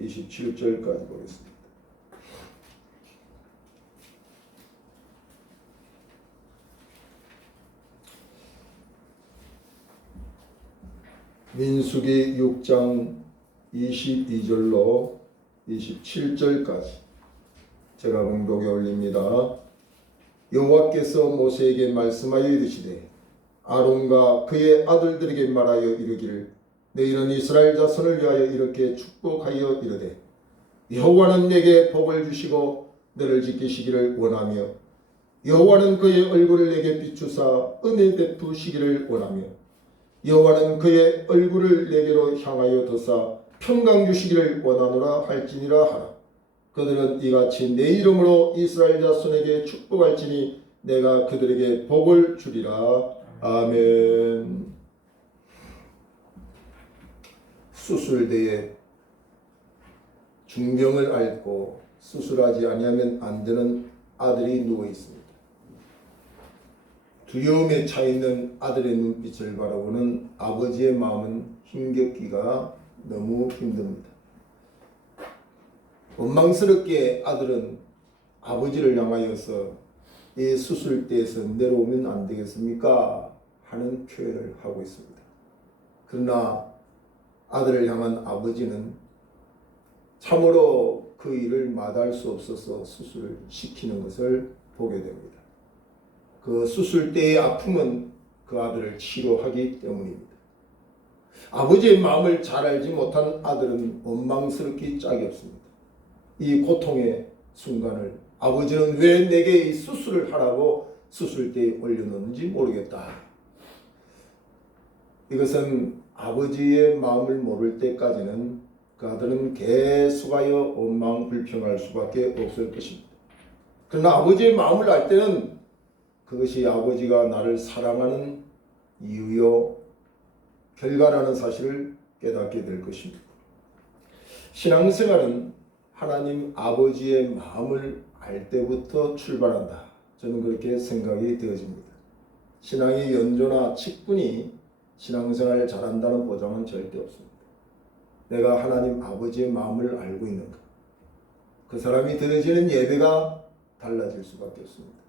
27절까지 보겠습니다. 민수기 6장 22절로 27절까지 제가 봉독에 올립니다. 여호와께서 모세에게 말씀하여 이르시되 아론과 그의 아들들에게 말하여 이르기를 너희는 이스라엘 자손을 위하여 이렇게 축복하여 이르되 여호와는 내게 복을 주시고 너를 지키시기를 원하며 여호와는 그의 얼굴을 내게 비추사 은혜 베푸시기를 원하며 여호와는 그의 얼굴을 내게로 향하여 드사 평강 주시기를 원하노라 할지니라 하라. 그들은 이같이 내 이름으로 이스라엘 자손에게 축복할지니 내가 그들에게 복을 주리라. 아멘. 수술대에 중병을 앓고 수술하지 아니하면 안 되는 아들이 누워 있습니다. 두려움에 차 있는 아들의 눈빛을 바라보는 아버지의 마음은 힘겹기가 너무 힘듭니다. 원망스럽게 아들은 아버지를 향하여서 이 수술대에서 내려오면 안 되겠습니까? 하는 표현을 하고 있습니다. 그러나 아들을 향한 아버지는 참으로 그 일을 마다할 수 없어서 수술을 시키는 것을 보게 됩니다. 그 수술대의 아픔은 그 아들을 치료하기 때문입니다. 아버지의 마음을 잘 알지 못한 아들은 원망스럽기 짝이 없습니다. 이 고통의 순간을 아버지는 왜 내게 이 수술을 하라고 수술대에 올려놓는지 모르겠다. 이것은 아버지의 마음을 모를 때까지는 그 아들은 계속하여 원망 불평할 수밖에 없을 것입니다. 그러나 아버지의 마음을 알 때는 그것이 아버지가 나를 사랑하는 이유요 결과라는 사실을 깨닫게 될 것입니다. 신앙생활은 하나님 아버지의 마음을 알 때부터 출발한다. 저는 그렇게 생각이 되어집니다. 신앙의 연조나 직분이 신앙생활을 잘한다는 보장은 절대 없습니다. 내가 하나님 아버지의 마음을 알고 있는가? 그 사람이 드려지는 예배가 달라질 수밖에 없습니다.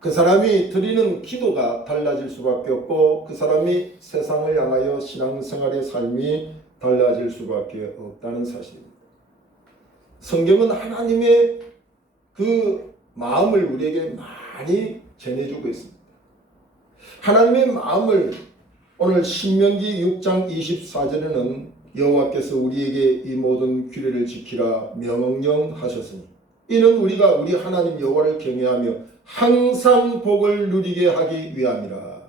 그 사람이 드리는 기도가 달라질 수밖에 없고 그 사람이 세상을 향하여 신앙생활의 삶이 달라질 수밖에 없다는 사실입니다. 성경은 하나님의 그 마음을 우리에게 많이 전해주고 있습니다. 하나님의 마음을 오늘 신명기 6장 24절에는 여호와께서 우리에게 이 모든 규례를 지키라 명령하셨으니 이는 우리가 우리 하나님 여호와를 경외하며 항상 복을 누리게 하기 위함이라.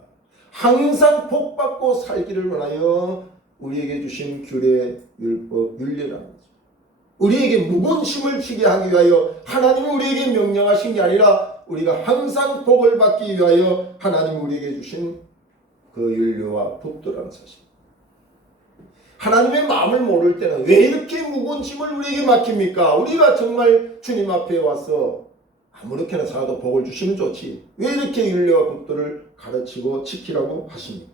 항상 복받고 살기를 원하여 우리에게 주신 규례, 율법, 윤례라는 거죠. 우리에게 무관심을 지게 하기 위하여 하나님이 우리에게 명령하신 게 아니라 우리가 항상 복을 받기 위하여 하나님이 우리에게 주신 그 윤례와 법도라는 사실. 하나님의 마음을 모를 때는 왜 이렇게 무거운 짐을 우리에게 맡깁니까? 우리가 정말 주님 앞에 와서 아무렇게나 살아도 복을 주시면 좋지. 왜 이렇게 윤례와 법도를 가르치고 지키라고 하십니까?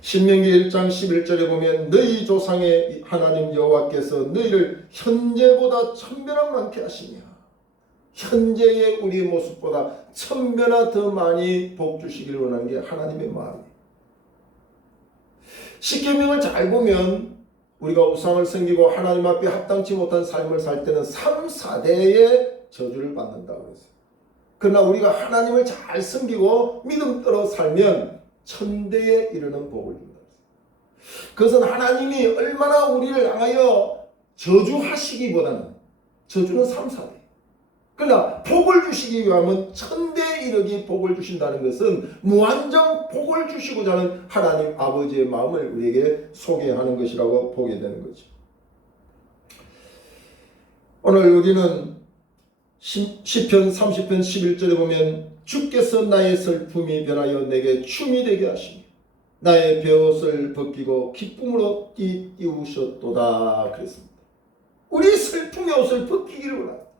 신명기 1장 11절에 보면 너희 조상의 하나님 여호와께서 너희를 현재보다 1000배나 많게 하시며 현재의 우리의 모습보다 1000배나 더 많이 복 주시기를 원하는 게 하나님의 마음이에요. 십계명을 잘 보면 우리가 우상을 섬기고 하나님 앞에 합당치 못한 삶을 살 때는 3, 4대의 저주를 받는다고 했어요. 그러나 우리가 하나님을 잘 섬기고 믿음대로 살면 1000대에 이르는 복을 준다. 그것은 하나님이 얼마나 우리를 향하여 저주하시기보다는 저주는 3, 4대. 그러나 복을 주시기 위하면 1000대에 이르기 복을 주신다는 것은 무한정 복을 주시고자 하는 하나님 아버지의 마음을 우리에게 소개하는 것이라고 보게 되는 거죠. 오늘 우리는 시편 30편 11절에 보면 주께서 나의 슬픔이 변하여 내게 춤이 되게 하시며 나의 베옷을 벗기고 기쁨으로 띠우셨도다 그랬습니다. 우리 슬픔의 옷을 벗기기를 원합니다.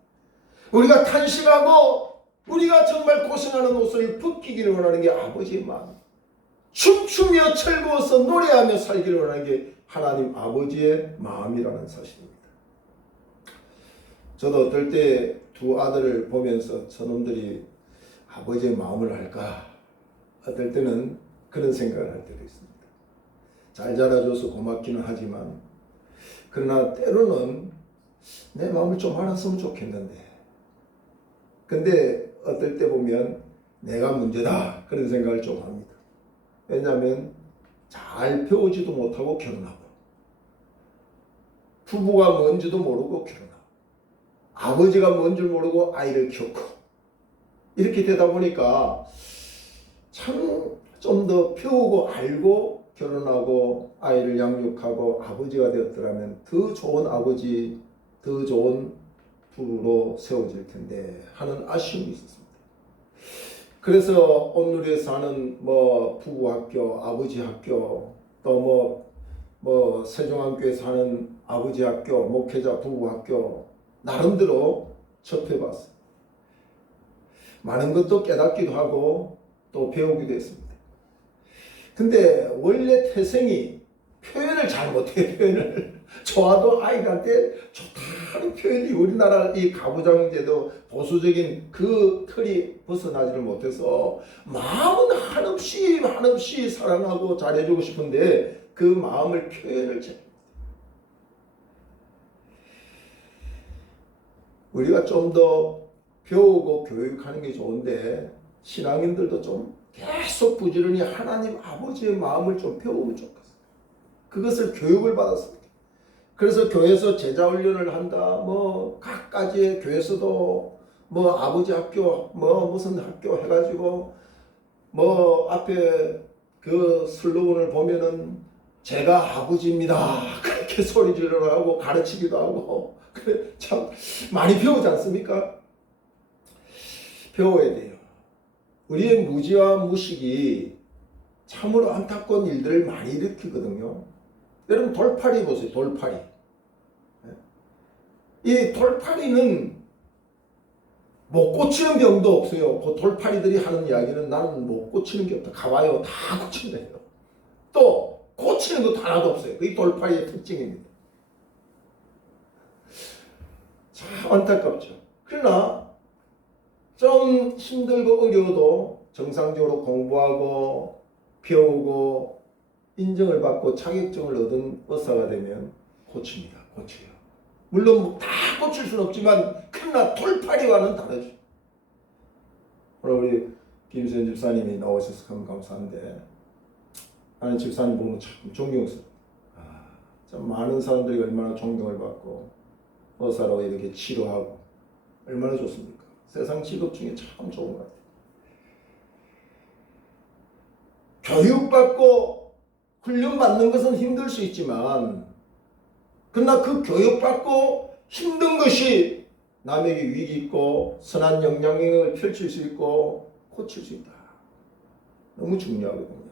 우리가 탄식하고 우리가 정말 고생하는 옷을 벗기기를 원하는 게 아버지의 마음. 춤추며 즐거워서 노래하며 살기를 원하는 게 하나님 아버지의 마음이라는 사실입니다. 저도 어떨 때 두 아들을 보면서 저놈들이 아버지의 마음을 알까? 어떨 때는 그런 생각을 할 때도 있습니다. 잘 자라줘서 고맙기는 하지만 그러나 때로는 내 마음을 좀 알았으면 좋겠는데, 근데 어떨 때 보면 내가 문제다 그런 생각을 좀 합니다. 왜냐하면 잘 배우지도 못하고 결혼하고, 부부가 뭔지도 모르고 결혼하고, 아버지가 뭔 줄 모르고 아이를 키웠고, 이렇게 되다 보니까 참 좀 더 배우고 알고 결혼하고 아이를 양육하고 아버지가 되었더라면 더 좋은 아버지, 더 좋은 부부로 세워질 텐데 하는 아쉬움이 있었습니다. 그래서 온누리에서 하는 부부 학교, 아버지 학교, 또 세종안교에서 하는 아버지 학교, 목회자 부부 학교 나름대로 접해봤어요. 많은 것도 깨닫기도 하고 또 배우기도 했습니다. 근데 원래 태생이 표현을 잘 못해요. 표현을. 좋아도 아이들한테 좋다는 표현이 우리나라 이 가부장제도 보수적인 그 틀이 벗어나지를 못해서 마음은 한없이 사랑하고 잘해주고 싶은데 그 마음을 표현을 잘 못해요. 우리가 좀 더 배우고 교육하는 게 좋은데 신앙인들도 좀 계속 부지런히 하나님 아버지의 마음을 좀 배우면 좋겠어요. 그것을 교육을 받았습니다. 그래서 교회에서 제자 훈련을 한다, 각가지의 교회에서도 아버지 학교, 무슨 학교 해가지고 앞에 그 슬로건을 보면은 제가 아버지입니다 그렇게 소리 지르라고 가르치기도 하고, 그래 참 많이 배우지 않습니까? 배워야 돼요. 우리의 무지와 무식이 참으로 안타까운 일들을 많이 일으키거든요. 여러분 돌팔이 보세요. 돌팔이. 이 돌팔이는 못 고치는 병도 없어요. 그 돌팔이들이 하는 이야기는 나는 못 고치는 게 없다. 가봐요. 다 고친대요. 또 고치는 것도 하나도 없어요. 그게 돌팔이의 특징입니다. 참 안타깝죠. 그러나 좀 힘들고 어려워도 정상적으로 공부하고 배우고 인정을 받고 자격증을 얻은 의사가 되면 고칩니다. 고쳐요. 물론 다 고칠 수는 없지만 그러나 돌팔이와는 다르죠. 오늘 우리 김수현 집사님이 나오셔서 참 감사한데, 나는 집사님 보면 참 존경스러워요. 참 많은 사람들이 얼마나 존경을 받고 의사로 이렇게 치료하고 얼마나 좋습니까? 세상 직업 중에 참 좋은 것 같아요. 교육받고 훈련받는 것은 힘들 수 있지만 그러나 그 교육받고 힘든 것이 남에게 위기 있고 선한 영향력을 펼칠 수 있고 고칠 수 있다. 너무 중요하거든요.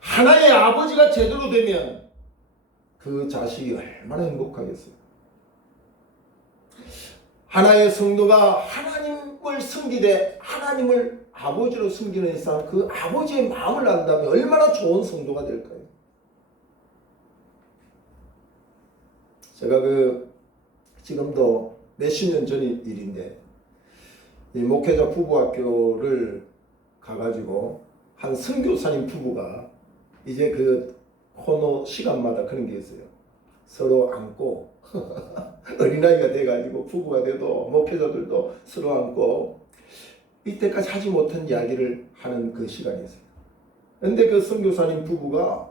하나의 아버지가 제대로 되면 그 자식이 얼마나 행복하겠어요. 하나의 성도가 하나님을 섬기되 하나님을 아버지로 섬기는 이상 그 아버지의 마음을 안다면 얼마나 좋은 성도가 될까요? 제가 지금도 몇십 년 전 일인데 이 목회자 부부학교를 가가지고 한 선교사님 부부가 이제 그 코너 시간마다 그런 게 있어요. 서로 안고 어린아이가 돼가지고 부부가 돼도 목회자들도 서로 안고 이때까지 하지 못한 이야기를 하는 그 시간이 있어요. 근데 그 선교사님 부부가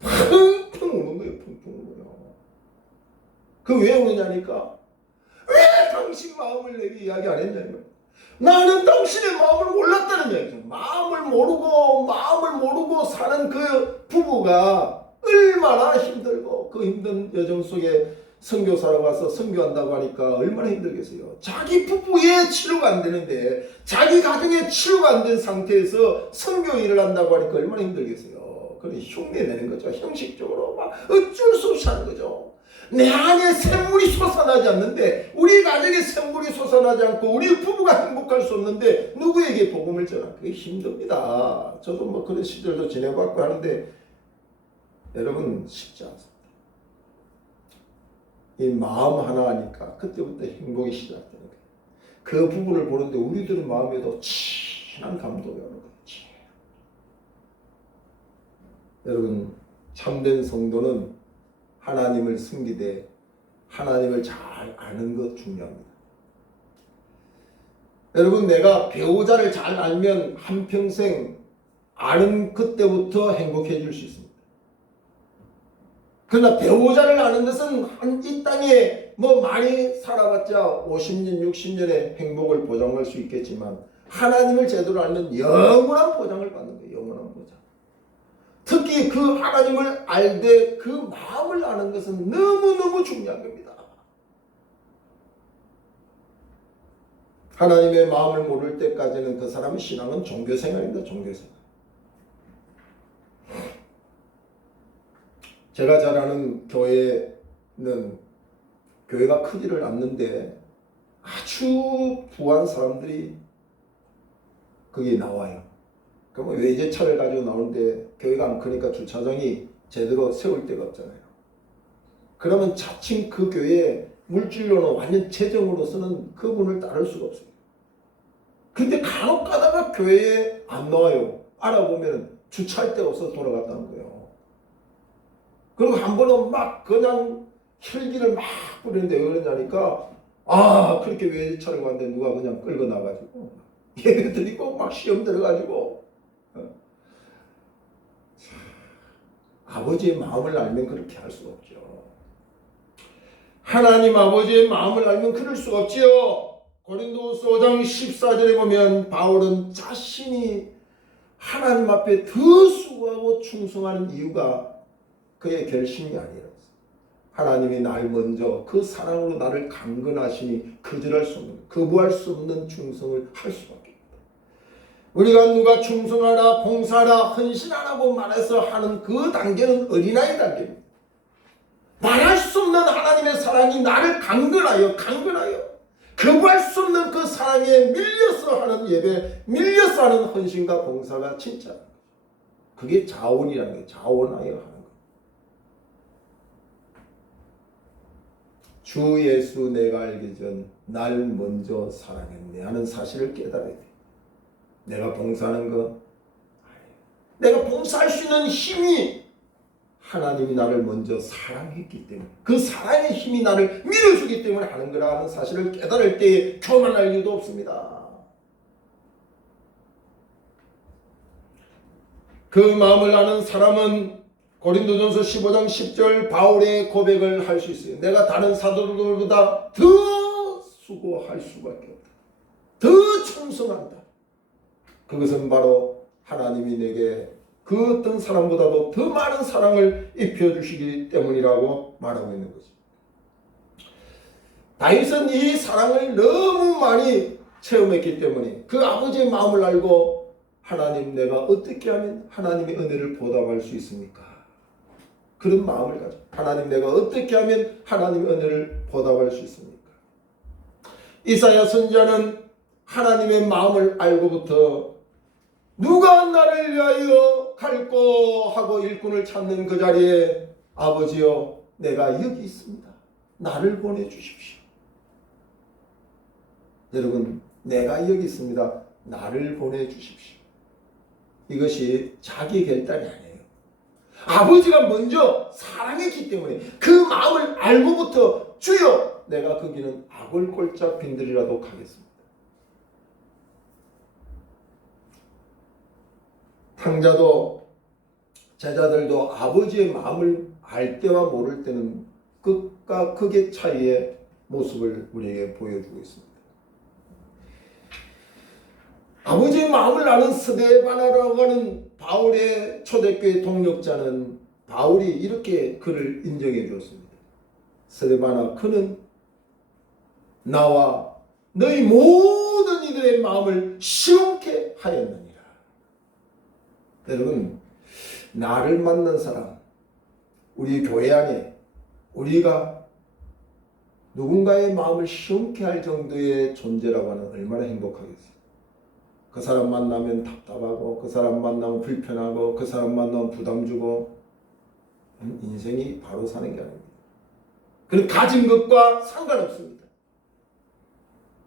펑펑 우는 거예요. 펑펑 우는 거예요. 그 왜 우느냐니까 왜 당신 마음을 내게 이야기 안 했냐는 거예요. 나는 당신의 마음을 몰랐다는 얘기죠. 마음을 모르고 사는 그 부부가 얼마나 힘들고 그 힘든 여정 속에 선교사로 가서 선교한다고 하니까 얼마나 힘들겠어요. 자기 부부의 치료가 안 되는데 자기 가정의 치료가 안 된 상태에서 선교 일을 한다고 하니까 얼마나 힘들겠어요. 그런 흉내 내는 거죠. 형식적으로 막 어쩔 수 없이 하는 거죠. 내 안에 샘물이 솟아나지 않는데, 우리 가정에 샘물이 솟아나지 않고 우리 부부가 행복할 수 없는데 누구에게 복음을 전하? 그게 힘듭니다. 저도 그런 시절도 지내봤고 하는데 여러분 쉽지 않습니다. 이 마음 하나 하니까 그때부터 행복이 시작되는 거예요. 그 부분을 보는데 우리들의 마음에도 진한 감동이 오는 거예요. 여러분 참된 성도는 하나님을 섬기되 하나님을 잘 아는 것 중요합니다. 여러분 내가 배우자를 잘 알면 한평생 아는 그때부터 행복해질 수 있습니다. 그러나 배우자를 아는 것은 이 땅에 뭐 많이 살아봤자 50년, 60년의 행복을 보장할 수 있겠지만 하나님을 제대로 알면 영원한 보장을 받는 거예요. 영원한 보장. 특히 그 하나님을 알되 그 마음을 아는 것은 너무너무 중요한 겁니다. 하나님의 마음을 모를 때까지는 그 사람의 신앙은 종교생활입니다. 종교생활. 제가 잘 아는 교회는 교회가 크지를 않는데 아주 부한 사람들이 거기 나와요. 그러면 외제차를 가지고 나오는데 교회가 안 크니까 주차장이 제대로 세울 데가 없잖아요. 그러면 자칭 그 교회 물질로는 완전 재정으로서는 그분을 따를 수가 없어요. 근데 간혹 가다가 교회에 안 나와요. 알아보면 주차할 데가 없어서 돌아갔다는 거예요. 그리고 한 번은 막 그냥 혈기를 막 뿌리는데 왜 그러냐니까 그렇게 외제차를 갔는데 누가 그냥 끌고 나가지고 예배 드리고 막 시험 들어가지고 아버지의 마음을 알면 그렇게 할 수가 없죠. 하나님 아버지의 마음을 알면 그럴 수가 없지요. 고린도후서 5장 14절에 보면 바울은 자신이 하나님 앞에 더 수고하고 충성하는 이유가 그의 결심이 아니라 하나님이 날 먼저 그 사랑으로 나를 강건하시니 거절할 수 없는, 거부할 수 없는 충성을 할 수밖에 없다. 우리가 누가 충성하라, 봉사하라, 헌신하라고 말해서 하는 그 단계는 어린아이 단계입니다. 말할 수 없는 하나님의 사랑이 나를 강건하여 거부할 수 없는 그 사랑에 밀려서 하는 예배, 밀려서 하는 헌신과 봉사가 진짜 그게 자원이라는 거예요. 자원하여 하는 거예요. 주 예수 내가 알기 전 날 먼저 사랑했네 하는 사실을 깨달아야 돼. 내가 봉사하는 거 아니에요. 내가 봉사할 수 있는 힘이 하나님이 나를 먼저 사랑했기 때문에 그 사랑의 힘이 나를 밀어주기 때문에 하는 거라는 사실을 깨달을 때에 교만할 이유도 없습니다. 그 마음을 아는 사람은 고린도전서 15장 10절 바울의 고백을 할 수 있어요. 내가 다른 사도들보다 더 수고할 수밖에 없다. 더 충성한다. 그것은 바로 하나님이 내게 그 어떤 사람보다도 더 많은 사랑을 입혀주시기 때문이라고 말하고 있는 거죠. 다윗은 이 사랑을 너무 많이 체험했기 때문에 그 아버지의 마음을 알고 하나님 내가 어떻게 하면 하나님의 은혜를 보답할 수 있습니까? 그런 마음을 가져. 하나님 내가 어떻게 하면 하나님의 은혜를 보답할 수 있습니까? 이사야 선지자는 하나님의 마음을 알고부터 누가 나를 위하여 갈꼬 하고 일꾼을 찾는 그 자리에 아버지여 내가 여기 있습니다. 나를 보내주십시오. 여러분 내가 여기 있습니다. 나를 보내주십시오. 이것이 자기 결단이 아니에요. 아버지가 먼저 사랑했기 때문에 그 마음을 알고부터 주여 내가 거기는 악을 꼴짝 빈들이라도 가겠습니다. 탕자도 제자들도 아버지의 마음을 알 때와 모를 때는 극과 극의 차이의 모습을 우리에게 보여주고 있습니다. 아버지의 마음을 아는 스데바나라고 하는 바울의 초대교회 동력자는 바울이 이렇게 그를 인정해 주었습니다. 스데바나 그는 나와 너희 모든 이들의 마음을 시원케 하였느니라. 여러분 나를 만난 사람 우리 교회 안에 우리가 누군가의 마음을 시원케 할 정도의 존재라고 하면 얼마나 행복하겠어요. 그 사람 만나면 답답하고 그 사람 만나면 불편하고 그 사람 만나면 부담 주고 인생이 바로 사는 게 아닙니다. 그는 가진 것과 상관없습니다.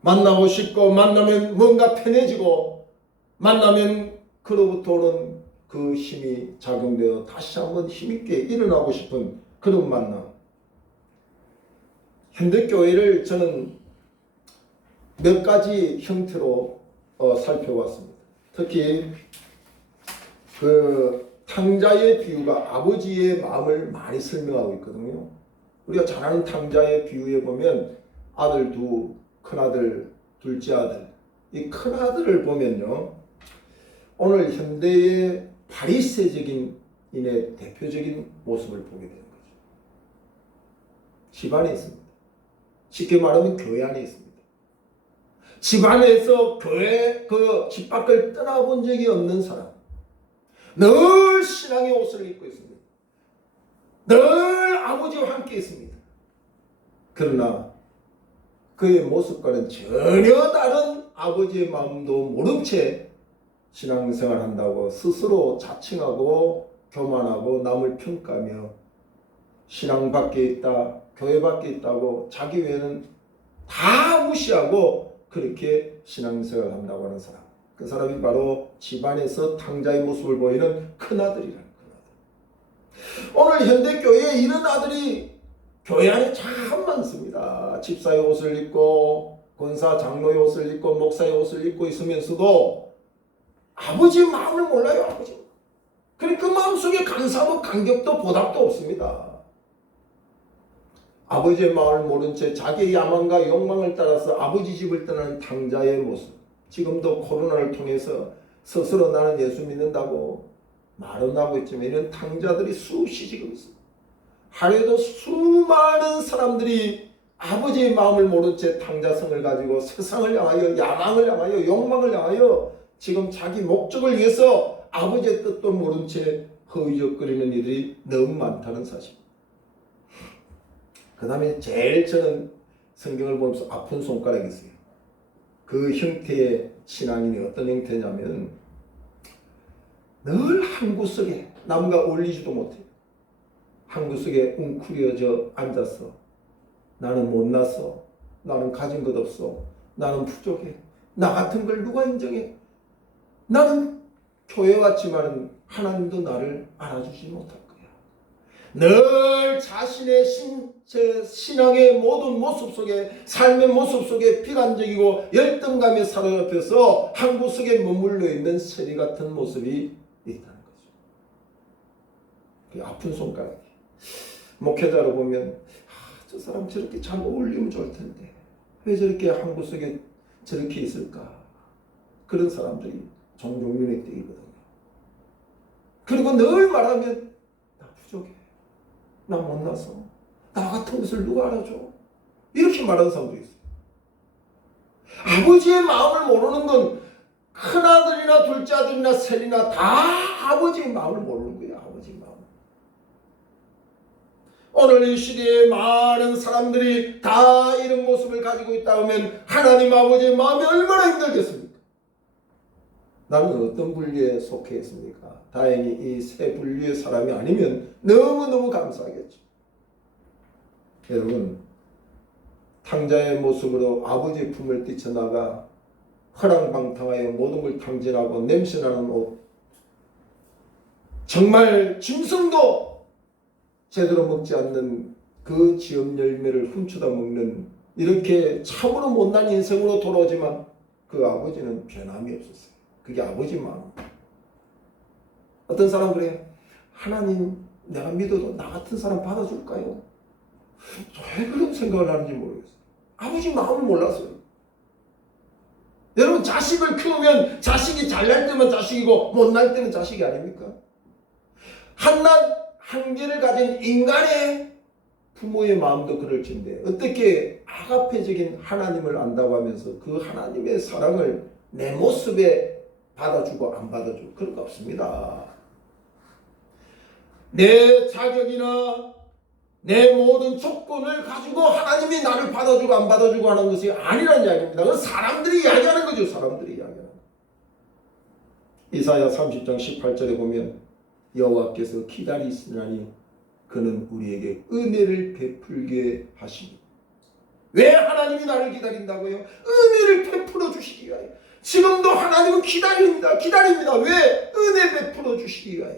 만나고 싶고 만나면 뭔가 편해지고 만나면 그로부터 오는 그 힘이 작용되어 다시 한번 힘있게 일어나고 싶은 그런 만남. 현대교회를 저는 몇 가지 형태로 살펴봤습니다. 특히 그 탕자의 비유가 아버지의 마음을 많이 설명하고 있거든요. 우리가 잘 아는 탕자의 비유에 보면 아들 큰아들, 둘째 아들, 이 큰아들을 보면요, 오늘 현대의 바리새적인 인의 대표적인 모습을 보게 되는 거죠. 집안에 있습니다. 쉽게 말하면 교회 안에 있습니다. 집안에서 교회 집 밖을 떠나본 적이 없는 사람, 늘 신앙의 옷을 입고 있습니다. 늘 아버지와 함께 있습니다. 그러나 그의 모습과는 전혀 다른 아버지의 마음도 모른 채 신앙생활 한다고 스스로 자칭하고 교만하고 남을 평가하며 신앙 밖에 있다, 교회 밖에 있다고 자기 외에는 다 무시하고 그렇게 신앙생활 한다고 하는 사람, 그 사람이 바로 집안에서 탕자의 모습을 보이는 큰아들이라는 큰아들. 오늘 현대교회에 이런 아들이 교회 안에 참 많습니다. 집사의 옷을 입고 권사 장로의 옷을 입고 목사의 옷을 입고 있으면서도 아버지의 마음을 몰라요. 아버지. 그러니까 그 마음속에 감사도 감격도 보답도 없습니다. 아버지의 마음을 모른 채 자기의 야망과 욕망을 따라서 아버지 집을 떠나는 탕자의 모습. 지금도 코로나를 통해서 스스로 나는 예수 믿는다고 말은 하고 있지만 이런 탕자들이 수없이 지금 있습니다. 하루에도 수많은 사람들이 아버지의 마음을 모른 채 탕자성을 가지고 세상을 향하여 야망을 향하여 욕망을 향하여 지금 자기 목적을 위해서 아버지의 뜻도 모른 채 허위적거리는 이들이 너무 많다는 사실. 그 다음에 제일 저는 성경을 보면서 아픈 손가락이 있어요. 그 형태의 신앙인이 어떤 형태냐면 늘 한 구석에 남과 어울리지도 못해요. 한 구석에 웅크려져 앉아서 나는 못났어, 나는 가진 것 없어, 나는 부족해, 나 같은 걸 누가 인정해, 나는 교회 왔지만 하나님도 나를 알아주지 못할 거야. 늘 자신의 신앙의 모든 모습 속에, 삶의 모습 속에 비관적이고 열등감에 사로잡혀서 한 구석에 머물러 있는 세리 같은 모습이 있다는 거죠. 그 아픈 손가락이. 목회자로 보면 저 사람 저렇게 잘 어울리면 좋을 텐데 왜 저렇게 한 구석에 저렇게 있을까? 그런 사람들이 종종 눈에 띄거든요. 그리고 늘 말하면 나 부족해, 나 못나서, 나 같은 것을 누가 알아줘? 이렇게 말하는 사람도 있어요. 아버지의 마음을 모르는 건 큰아들이나 둘째 아들이나 셋이나 다 아버지의 마음을 모르는 거예요. 아버지의 마음. 오늘 이 시대에 많은 사람들이 다 이런 모습을 가지고 있다 하면 하나님 아버지의 마음이 얼마나 힘들겠습니까? 나는 어떤 분류에 속해 있습니까? 다행히 이 세 분류의 사람이 아니면 너무너무 감사하겠죠. 여러분, 탕자의 모습으로 아버지의 품을 뛰쳐나가 허랑방탕하여 모든 걸 탕진하고 냄새나는 옷, 정말 짐승도 제대로 먹지 않는 그 지업 열매를 훔쳐다 먹는 이렇게 참으로 못난 인생으로 돌아오지만 그 아버지는 변함이 없었어요. 그게 아버지 마음. 어떤 사람은 그래요. 하나님 내가 믿어도 나 같은 사람 받아줄까요? 왜 그런 생각을 하는지 모르겠어요. 아버지 마음을 몰랐어요. 여러분, 자식을 키우면 자식이 잘날 때만 자식이고 못날 때는 자식이 아닙니까? 한계를 가진 인간의 부모의 마음도 그럴진데 어떻게 아가페적인 하나님을 안다고 하면서 그 하나님의 사랑을 내 모습에 받아주고 안 받아주고 그런 거 없습니다. 내 자격이나 내 모든 조건을 가지고 하나님이 나를 받아주고 안 받아주고 하는 것이 아니라는 이야기입니다. 그건 사람들이 이야기하는 거죠. 사람들이 이야기하는 거. 이사야 30장 18절에 보면 여호와께서 기다리시나니 그는 우리에게 은혜를 베풀게 하시니. 왜 하나님이 나를 기다린다고요? 은혜를 베풀어 주시기 위하여. 지금도 하나님은 기다립니다. 왜? 은혜 베풀어 주시기 위하여.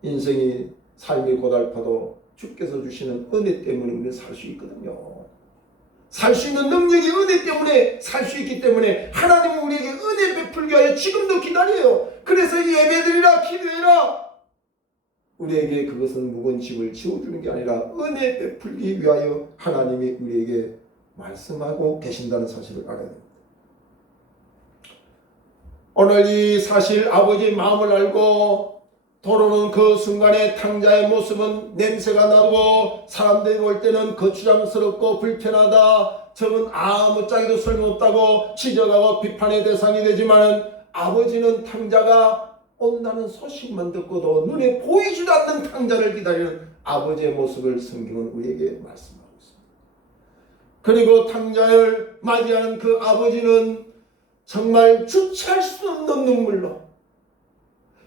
인생이 삶이 고달파도 주께서 주시는 은혜 때문에 우리는 살 수 있거든요. 살 수 있는 능력이 은혜 때문에 살 수 있기 때문에 하나님은 우리에게 은혜 베풀기 위하여 지금도 기다려요. 그래서 예배드리라, 기도해라. 우리에게 그것은 묵은 집을 지워주는 게 아니라 은혜 베풀기 위하여 하나님이 우리에게 말씀하고 계신다는 사실을 알아야 됩니다. 오늘 이 사실 아버지의 마음을 알고 돌아오는 그 순간에 탕자의 모습은 냄새가 나고 사람들이 볼 때는 거추장스럽고 불편하다, 저건 아무짝에도 쓸모없다고 지적하고 비판의 대상이 되지만 아버지는 탕자가 온다는 소식만 듣고도 눈에 보이지도 않는 탕자를 기다리는 아버지의 모습을 성경은 우리에게 말씀하고 있습니다. 그리고 탕자를 맞이하는 그 아버지는 정말 주체할 수 없는 눈물로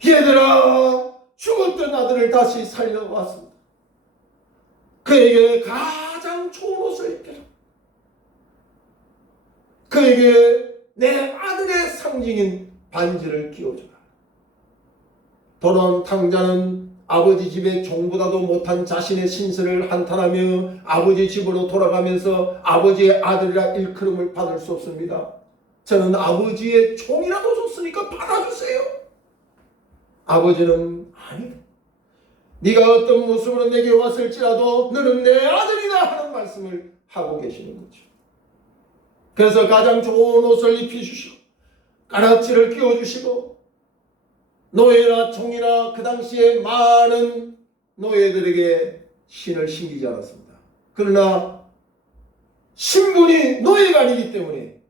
얘들아, 죽었던 아들을 다시 살려왔습니다. 그에게 가장 좋은 옷을 입혀라. 그에게 내 아들의 상징인 반지를 끼워주라. 돌아온 탕자는 아버지 집에 종보다도 못한 자신의 신세를 한탄하며 아버지 집으로 돌아가면서 아버지의 아들이라 일컬음을 받을 수 없습니다. 저는 아버지의 종이라도 줬으니까 받아주세요. 아버지는 아니다. 네가 어떤 모습으로 내게 왔을지라도 너는 내 아들이다 하는 말씀을 하고 계시는 거죠. 그래서 가장 좋은 옷을 입혀주시고 가락지를 끼워주시고 노예나 종이나 그 당시에 많은 노예들에게 신을 신기지 않았습니다. 그러나 신분이 노예가 아니기 때문에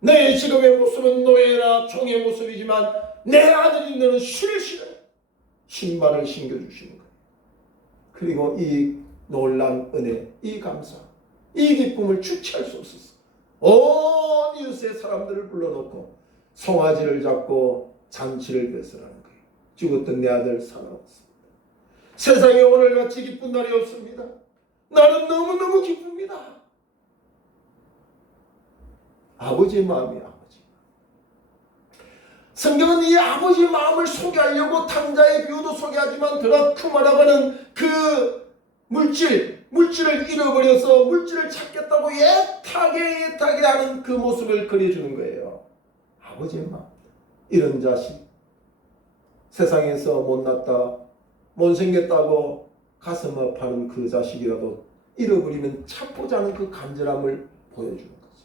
내 지금의 모습은 노예나 종의 모습이지만 내 아들이 너는 신을 신어요. 신발을 신겨주시는 거예요. 그리고 이 놀란 은혜, 이 감사, 이 기쁨을 주체할 수 없었어. 온 이웃의 사람들을 불러놓고 송아지를 잡고 잔치를 배설하는 거예요. 죽었던 내 아들 살아왔습니다. 세상에 오늘같이 기쁜 날이 없습니다. 나는 너무너무 기쁩니다. 아버지의 마음이 아버지. 성경은 이 아버지의 마음을 소개하려고 탕자의 비유도 소개하지만 드라크마라고 하는 그 물질을 잃어버려서 물질을 찾겠다고 애타게 하는 그 모습을 그려주는 거예요. 아버지의 마음. 이런 자식, 세상에서 못났다, 못생겼다고 가슴 아파하는 그 자식이라도 잃어버리면 찾고자 하는 그 간절함을 보여주는 거죠.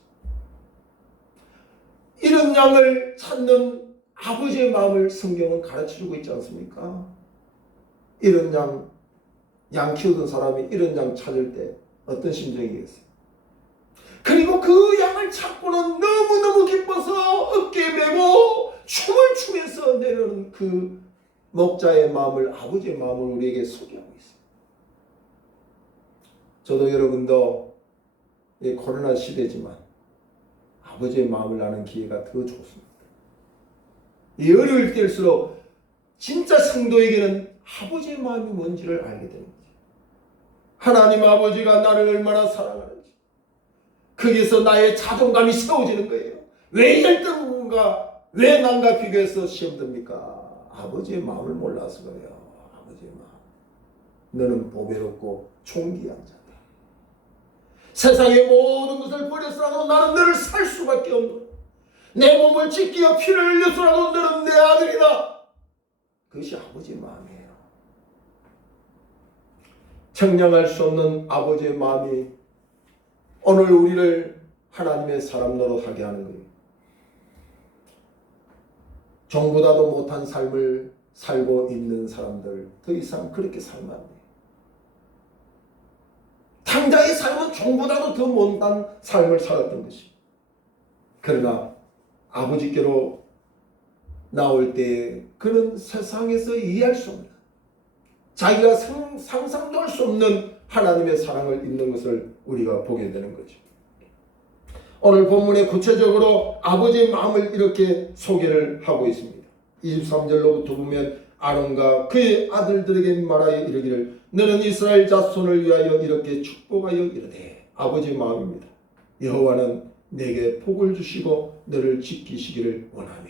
이런 양을 찾는 아버지의 마음을 성경은 가르쳐주고 있지 않습니까? 이런 양 키우던 사람이 이런 양 찾을 때 어떤 심정이겠어요? 그리고 그 양을 찾고는 너무너무 기뻐서 어깨에 메고 춤을 추면서 내려오는 그 목자의 마음을, 아버지의 마음을 우리에게 소개하고 있어요. 저도 여러분도 이 코로나 시대지만 아버지의 마음을 아는 기회가 더 좋습니다. 이 어려울 때일수록 진짜 성도에게는 아버지의 마음이 뭔지를 알게 되는 거죠. 하나님 아버지가 나를 얼마나 사랑하는지 거기서 나의 자존감이 세워지는 거예요. 왜 열등과 왜 남과 비교해서 시험 듭니까? 아버지의 마음을 몰라서 그래요. 아버지의 마음. 너는 보배롭고 존귀한 자다. 세상의 모든 것을 버려서라도 나는 너를 살 수밖에 없는, 내 몸을 찢기어 피를 흘려서라도 너는 내 아들이다. 그것이 아버지의 마음이에요. 청량할 수 없는 아버지의 마음이 오늘 우리를 하나님의 사람 노릇하게 하는 거예요. 종보다도 못한 삶을 살고 있는 사람들, 더 이상 그렇게 살면 안 돼요. 탕자의 삶은 종보다도 더 못한 삶을 살았던 것이. 그러나 아버지께로 나올 때 그는 세상에서 이해할 수 없는, 자기가 상상도 할 수 없는 하나님의 사랑을 입는 것을 우리가 보게 되는 거죠. 오늘 본문에 구체적으로 아버지의 마음을 이렇게 소개를 하고 있습니다. 23절로부터 보면 아론과 그의 아들들에게 말하여 이르기를 너는 이스라엘 자손을 위하여 이렇게 축복하여 이르되 아버지의 마음입니다. 여호와는 내게 복을 주시고 너를 지키시기를 원하며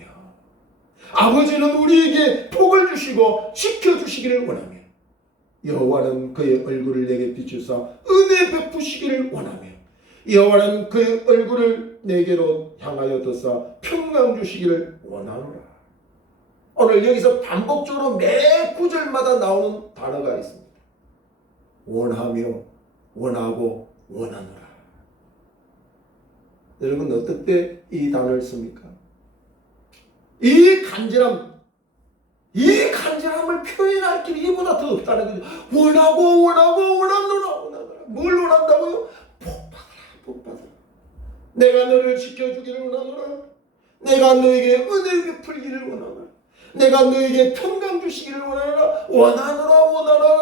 아버지는 우리에게 복을 주시고 지켜주시기를 원하며 여호와는 그의 얼굴을 내게 비추사 은혜 베푸시기를 원하며 여호와는 그의 얼굴을 내게로 향하여 드사 평강 주시기를 원하노라. 오늘 여기서 반복적으로 매 구절마다 나오는 단어가 있습니다. 원하며 원하고 원하노라. 여러분 어떻게 이 단어를 씁니까? 이 간절함을 표현할 길이 이보다 더 없다는 거죠. 원하고 원하노라. 뭘 원한다고요? 복 받아라. 내가 너를 지켜주기를 원하노라. 내가 너에게 은혜 베풀기를 원하노라. 내가 너에게 평강 주시기를 원하노라.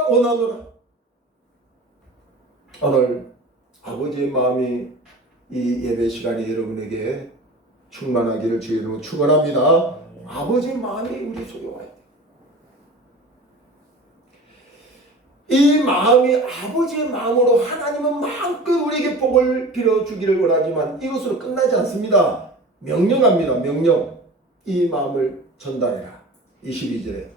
원하노라. 오늘 아버지의 마음이 이 예배 시간에 여러분에게 충만하기를 주의 이름으로 축원합니다. 아버지의 마음이 우리 속에 와야 돼요. 이 마음이 아버지의 마음으로 하나님은 마음껏 우리에게 복을 빌어주기를 원하지만 이것으로 끝나지 않습니다. 명령합니다. 명령. 이 마음을 전달해라. 22절에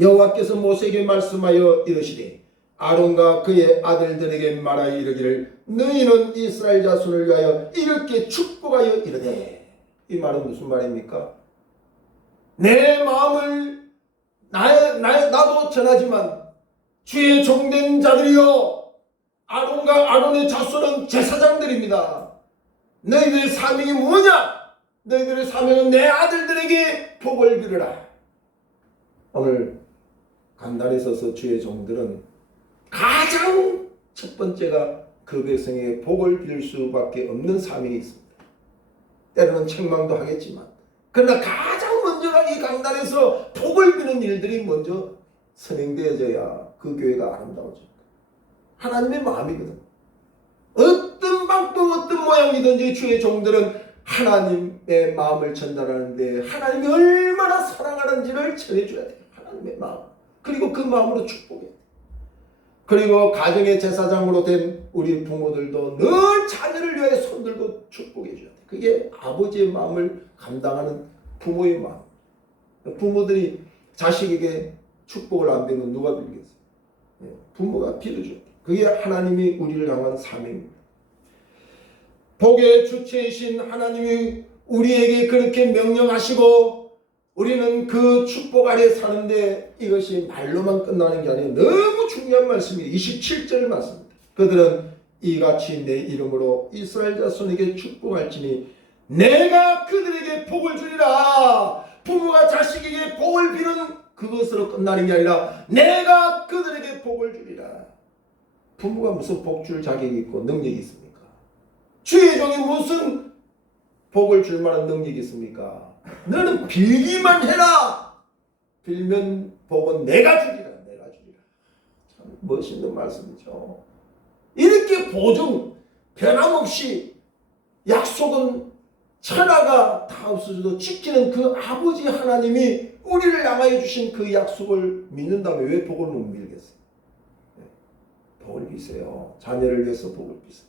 여호와께서 모세에게 말씀하여 이르시되 아론과 그의 아들들에게 말하여 이르기를 너희는 이스라엘 자손을 위하여 이렇게 축복하여 이르되. 이 말은 무슨 말입니까? 내 마음을 나도 전하지만 주의 종된 자들이여 아론과 아론의 자손은 제사장들입니다. 너희들의 사명이 뭐냐? 너희들의 사명은 내 아들들에게 복을 빌어라. 오늘 간단히 써서 주의 종들은 가장 첫 번째가 그 백성에게 복을 빌 수밖에 없는 사명이 있습니다. 때로는 책망도 하겠지만 그러나 가장 먼저가 이 강단에서 복을 비는 일들이 먼저 선행되어져야 그 교회가 아름다워집니다. 하나님의 마음이거든. 어떤 방법 어떤 모양이든지 주의 종들은 하나님의 마음을 전달하는데 하나님이 얼마나 사랑하는지를 전해줘야 돼요. 하나님의 마음. 그리고 그 마음으로 축복해야 돼요. 그리고 가정의 제사장으로 된 우리 부모들도 늘 자녀를 위하여 손들고 축복해 줘야 돼요. 그게 아버지의 마음을 감당하는 부모의 마음. 부모들이 자식에게 축복을 안 빌면 누가 빌겠어요? 부모가 빌어줘야 돼요. 그게 하나님이 우리를 향한 사명입니다. 복의 주체이신 하나님이 우리에게 그렇게 명령하시고 우리는 그 축복 아래 사는데 이것이 말로만 끝나는 게 아니라 너무 중요한 말씀입니다. 27절 말씀입니다. 그들은 이같이 내 이름으로 이스라엘 자손에게 축복할지니 내가 그들에게 복을 주리라. 부모가 자식에게 복을 비는 그것으로 끝나는 게 아니라 내가 그들에게 복을 주리라. 부모가 무슨 복 줄 자격이 있고 능력이 있습니까? 주의 종이 무슨 복을 줄 만한 능력이 있습니까? 너는 빌기만 해라. 빌면 복은 내가 주리라. 참 멋있는 말씀이죠. 이렇게 보증 변함없이 약속은 천하가 다 없어져도 지키는 그 아버지 하나님이 우리를 향하여 주신 그 약속을 믿는다면 왜 복을 못 빌겠어요? 복을 비세요. 자녀를 위해서 복을 비세요.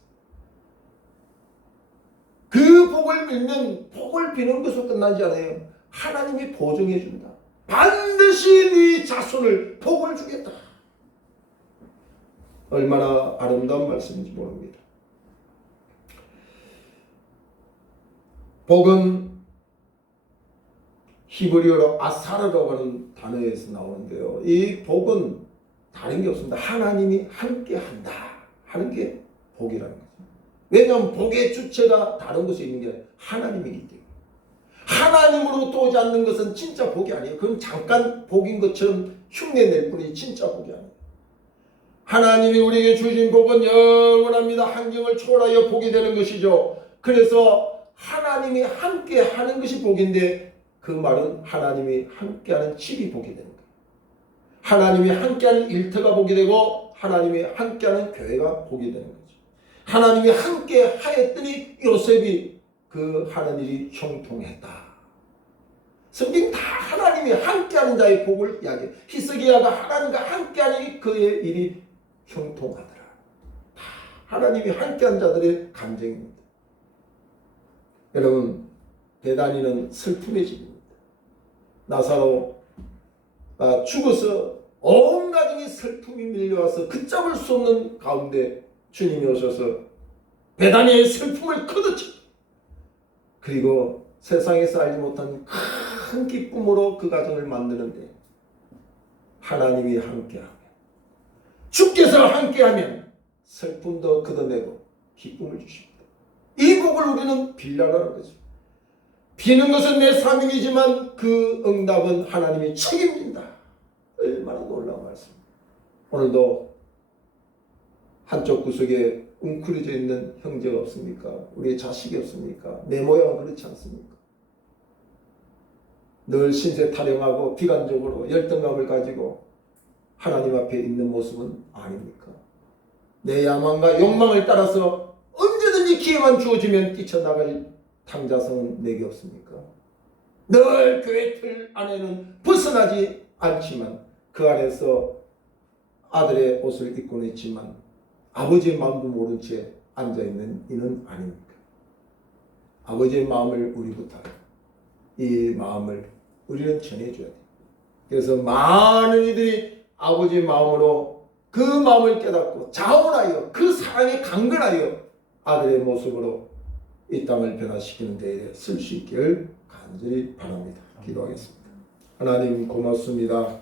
그 복을 빌면 복을 비는 것으로 끝나지 않아요. 하나님이 보증해 준다. 반드시 네 자손을 복을 주겠다. 얼마나 아름다운 말씀인지 모릅니다. 복은 히브리어로 아사르라고 하는 단어에서 나오는데요. 이 복은 다른 게 없습니다. 하나님이 함께한다 하는 게 복이라는 거죠. 왜냐하면 복의 주체가 다른 곳에 있는 게 아니라 하나님이기 때문에. 하나님으로부터 오지 않는 것은 진짜 복이 아니에요. 그건 잠깐 복인 것처럼 흉내낼 뿐이지 진짜 복이 아니에요. 하나님이 우리에게 주신 복은 영원합니다. 환경을 초월하여 복이 되는 것이죠. 그래서 하나님이 함께 하는 것이 복인데 그 말은 하나님이 함께하는 집이 복이 되는 거예요. 하나님이 함께하는 일터가 복이 되고 하나님이 함께하는 교회가 복이 되는 거죠. 하나님이 함께 하였더니 요셉이 그 하는 일이 형통했다. 성경 다 하나님이 함께하는 자의 복을 이야기해. 히스기야가 하나님과 함께하니 그의 일이 형통하더라. 다 하나님이 함께한 자들의 감정입니다. 여러분, 베다니는 슬픔의 집입니다. 나사로가 죽어서 온 가정이 슬픔이 밀려와서 걷잡을 수 없는 가운데 주님이 오셔서 베다니의 슬픔을 걷어치고 그리고 세상에서 알지 못한 큰 기쁨으로 그 가정을 만드는데 하나님이 함께하면, 주께서 함께하면 슬픔도 걷어내고 기쁨을 주십니다. 이 복을 우리는 빌라라는 거죠. 비는 것은 내 사명이지만 그 응답은 하나님이 책임진다. 얼마나 놀라운 말씀입니다. 오늘도 한쪽 구석에 웅크려져 있는 형제가 없습니까? 우리의 자식이 없습니까? 내 모양은 그렇지 않습니까? 늘 신세 타령하고 비관적으로 열등감을 가지고 하나님 앞에 있는 모습은 아닙니까? 내 야망과 욕망을 따라서 언제든지 기회만 주어지면 뛰쳐나갈 당자성은 내게 없습니까? 늘 교회 틀 안에는 벗어나지 않지만 그 안에서 아들의 옷을 입고는 있지만 아버지의 마음도 모른 채 앉아있는 이는 아닙니까? 아버지의 마음을 우리부터 이 마음을 우리는 전해줘야 돼. 그래서 많은 이들이 아버지의 마음으로 그 마음을 깨닫고 자원하여 그 사랑에 강건하여 아들의 모습으로 이 땅을 변화시키는 데에 쓸 수 있기를 간절히 바랍니다. 기도하겠습니다. 하나님 고맙습니다.